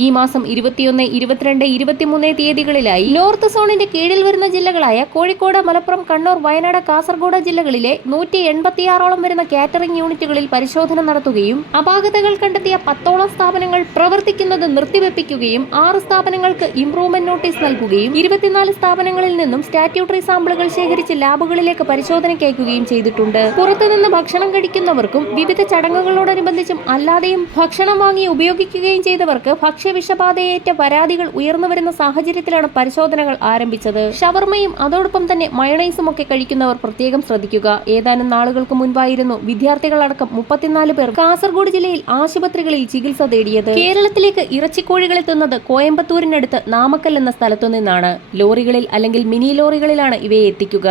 ഈ മാസം ഇരുപത്തിയൊന്ന് ഇരുപത്തിരണ്ട് ഇരുപത്തിമൂന്ന് തീയതികളിലായി നോർത്ത് സോണിന്റെ കീഴിൽ വരുന്ന ജില്ലകളായ കോഴിക്കോട് മലപ്പുറം കണ്ണൂർ വയനാട് കാസർഗോഡ് ജില്ലകളിലെ നൂറ്റി എൺപത്തിയാറോളം വരുന്ന കാറ്ററിംഗ് യൂണിറ്റുകളിൽ പരിശോധന നടത്തുകയും അപാകതകൾ കണ്ടെത്തിയ പത്തോളം സ്ഥാപനങ്ങൾ പ്രവർത്തിക്കുന്നത് നിർത്തിവെപ്പിക്കുകയും ആറ് സ്ഥാപനങ്ങൾക്ക് ഇംപ്രൂവ്മെന്റ് നോട്ടീസ് നൽകുകയും ഇരുപത്തിനാല് സ്ഥാപനങ്ങളിൽ നിന്നും സ്റ്റാറ്റ്യൂട്ടറി സാമ്പിളുകൾ ശേഖരിച്ച് ലാബുകളിലേക്ക് പരിശോധനയ്ക്ക് അയക്കുകയും ചെയ്തിട്ടുണ്ട്. പുറത്തുനിന്ന് ഭക്ഷണം കഴിക്കുന്നവർക്കും വിവിധ ചടങ്ങുകളോടനുബന്ധിച്ചും അല്ലാതെയും ഭക്ഷണം വാങ്ങി ഉപയോഗിക്കുകയും ചെയ്തവർക്ക് ഭക്ഷ്യവിഷബാധയേറ്റ പരാതികൾ ഉയർന്നു വരുന്ന സാഹചര്യത്തിലാണ് പരിശോധനകൾ ആരംഭിച്ചത്. ഷവർമയും അതോടൊപ്പം തന്നെ മയണൈസും ഒക്കെ കഴിക്കുന്നവർ പ്രത്യേകം ശ്രദ്ധിക്കുക. ഏതാനും നാളുകൾക്ക് മുൻപായിരുന്നു വിദ്യാർത്ഥികളടക്കം മുപ്പത്തിനാല് പേർ കാസർഗോഡ് ജില്ലയിൽ ആശുപത്രികളിൽ ചികിത്സ തേടിയത്. കേരളത്തിലേക്ക് ഇറച്ചിക്കോഴികൾ എത്തുന്നത് കോയമ്പത്തൂരിനടുത്ത് നാമക്കൽ എന്ന സ്ഥലത്തു നിന്നാണ്. ലോറികളിൽ അല്ലെങ്കിൽ മിനി ലോറികളിലാണ് ഇവയെ എത്തിക്കുക.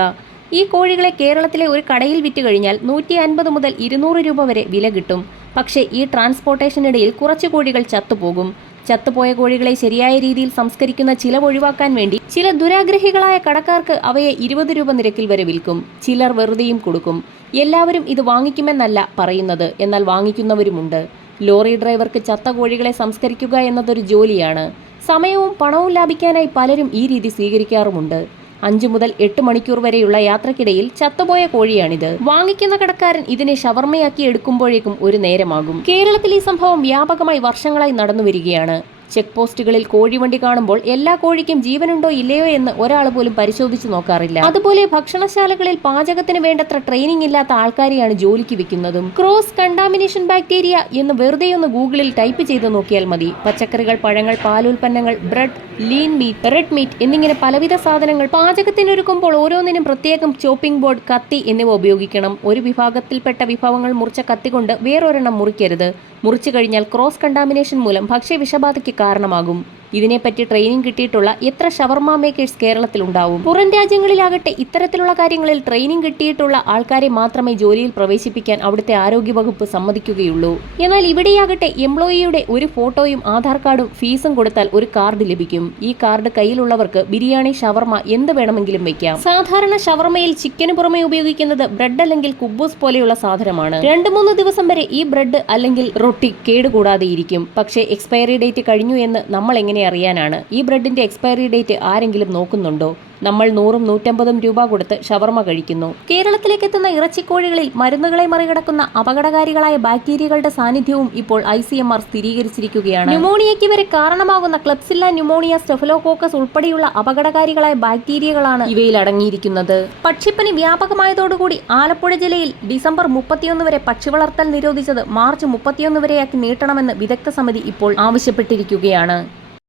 ഈ കോഴികളെ കേരളത്തിലെ ഒരു കടയിൽ വിറ്റ് കഴിഞ്ഞാൽ നൂറ്റി അൻപത് മുതൽ ഇരുന്നൂറ് രൂപ വരെ വില കിട്ടും. പക്ഷേ ഈ ട്രാൻസ്പോർട്ടേഷനിടയിൽ കുറച്ച് കോഴികൾ ചത്തുപോകും. ചത്തുപോയ കോഴികളെ ശരിയായ രീതിയിൽ സംസ്കരിക്കുന്ന ചിലവ് ഒഴിവാക്കാൻ വേണ്ടി ചില ദുരാഗ്രഹികളായ കടക്കാർക്ക് അവയെ ഇരുപത് രൂപ നിരക്കിൽ വരെ വിൽക്കും. ചിലർ വെറുതെയും കൊടുക്കും. എല്ലാവരും ഇത് വാങ്ങിക്കുമെന്നല്ല പറയുന്നത്. എന്നാൽ വാങ്ങിക്കുന്നവരുമുണ്ട്. ലോറി ഡ്രൈവർക്ക് ചത്ത കോഴികളെ സംസ്കരിക്കുക എന്നതൊരു ജോലിയാണ്. സമയവും പണവും ലാഭിക്കാനായി പലരും ഈ രീതി സ്വീകരിക്കാറുമുണ്ട്. അഞ്ചു മുതൽ എട്ട് മണിക്കൂർ വരെയുള്ള യാത്രക്കിടയിൽ ചത്തുപോയ കോഴിയാണിത്. വാങ്ങിക്കുന്ന കടക്കാരൻ ഇതിനെ ഷവർമയാക്കി എടുക്കുമ്പോഴേക്കും ഒരു നേരമാകും. കേരളത്തിൽ ഈ സംഭവം വ്യാപകമായി വർഷങ്ങളായി നടന്നു വരികയാണ് ചെക്ക് പോസ്റ്റുകളിൽ കോഴിവണ്ടി കാണുമ്പോൾ എല്ലാ കോഴിക്കും ജീവനുണ്ടോ ഇല്ലയോ എന്ന് ഒരാൾ പോലും പരിശോധിച്ചു നോക്കാറില്ല. അതുപോലെ ഭക്ഷണശാലകളിൽ പാചകത്തിന് വേണ്ടത്ര ട്രെയിനിങ് ഇല്ലാത്ത ആൾക്കാരെയാണ് ജോലിക്ക് വെക്കുന്നതും. ക്രോസ് കണ്ടാമിനേഷൻ ബാക്ടീരിയ എന്ന് വെറുതെ ഒന്ന് ഗൂഗിളിൽ ടൈപ്പ് ചെയ്ത് നോക്കിയാൽ മതി. പച്ചക്കറികൾ പഴങ്ങൾ പാലുൽപ്പന്നങ്ങൾ bread lean meat red meat എന്നിങ്ങനെ പലവിധ സാധനങ്ങൾ പാചകത്തിനൊരുക്കുമ്പോൾ ഓരോന്നിനും പ്രത്യേകം ചോപ്പിംഗ് ബോർഡ് കത്തി എന്നിവ ഉപയോഗിക്കണം. ഒരു വിഭാഗത്തിൽപ്പെട്ട വിഭവങ്ങൾ മുറിച്ച കത്തി കൊണ്ട് വേറൊരെണ്ണം മുറിക്കരുത്. മുറിച്ചു കഴിഞ്ഞാൽ ക്രോസ് കണ്ടാമിനേഷൻ മൂലം ഭക്ഷ്യവിഷബാധയ്ക്ക് കാരണമാകും. ഇതിനെപ്പറ്റി ട്രെയിനിങ് കിട്ടിയിട്ടുള്ള എത്ര ഷവർമ മേക്കേഴ്സ് കേരളത്തിലുണ്ടാവും? പുറം രാജ്യങ്ങളിലാകട്ടെ ഇത്തരത്തിലുള്ള കാര്യങ്ങളിൽ ട്രെയിനിങ് കിട്ടിയിട്ടുള്ള ആൾക്കാരെ മാത്രമേ ജോലിയിൽ പ്രവേശിപ്പിക്കാൻ അവിടുത്തെ ആരോഗ്യവകുപ്പ് സമ്മതിക്കുകയുള്ളൂ. എന്നാൽ ഇവിടെയാകട്ടെ എംപ്ലോയിയുടെ ഒരു ഫോട്ടോയും ആധാർ കാർഡും ഫീസും കൊടുത്താൽ ഒരു കാർഡ് ലഭിക്കും. ഈ കാർഡ് കയ്യിലുള്ളവർക്ക് ബിരിയാണി ഷവർമ എന്ത് വേണമെങ്കിലും വെക്കാം. സാധാരണ ഷവർമയിൽ ചിക്കന് പുറമെ ഉപയോഗിക്കുന്നത് ബ്രെഡ് അല്ലെങ്കിൽ കുബൂസ് പോലെയുള്ള സാധനമാണ്. രണ്ടു മൂന്ന് ദിവസം വരെ ഈ ബ്രെഡ് അല്ലെങ്കിൽ റൊട്ടി കേടുകൂടാതെ ഇരിക്കും പക്ഷേ എക്സ്പയറി ഡേറ്റ് കഴിഞ്ഞു എന്ന് നമ്മൾ എങ്ങനെ അറിയാനാണ്. ഈ ബ്രെഡിന്റെ എക്സ്പയറി ഡേറ്റ് ആരെങ്കിലും നോക്കുന്നുണ്ടോ? നമ്മൾ നൂറും നൂറ്റമ്പതും രൂപ കൊടുത്ത് ഷവർമ കഴിക്കുന്നു. കേരളത്തിലേക്ക് എത്തുന്ന ഇറച്ചിക്കോഴികളിൽ മരുന്നുകളെ മറികടക്കുന്ന അപകടകാരികളായ ബാക്ടീരിയകളുടെ സാന്നിധ്യവും ഇപ്പോൾ ഐ സി എം ആർ സ്ഥിരീകരിച്ചിരിക്കുകയാണ്. ന്യൂമോണിയയ്ക്ക് വരെ കാരണമാകുന്ന ക്ലബ്സില്ല ന്യൂമോണിയ സ്റ്റെഫലോകോക്കസ് ഉൾപ്പെടെയുള്ള അപകടകാരികളായ ബാക്ടീരിയകളാണ് ഇവയിൽ അടങ്ങിയിരിക്കുന്നത്. പക്ഷിപ്പനി വ്യാപകമായതോടുകൂടി ആലപ്പുഴ ജില്ലയിൽ ഡിസംബർ മുപ്പത്തിയൊന്ന് വരെ പക്ഷി വളർത്തൽ നിരോധിച്ചത് മാർച്ച് മുപ്പത്തിയൊന്ന് വരെയാക്കി നീട്ടണമെന്ന് വിദഗ്ധ സമിതി ഇപ്പോൾ ആവശ്യപ്പെട്ടിരിക്കുകയാണ്.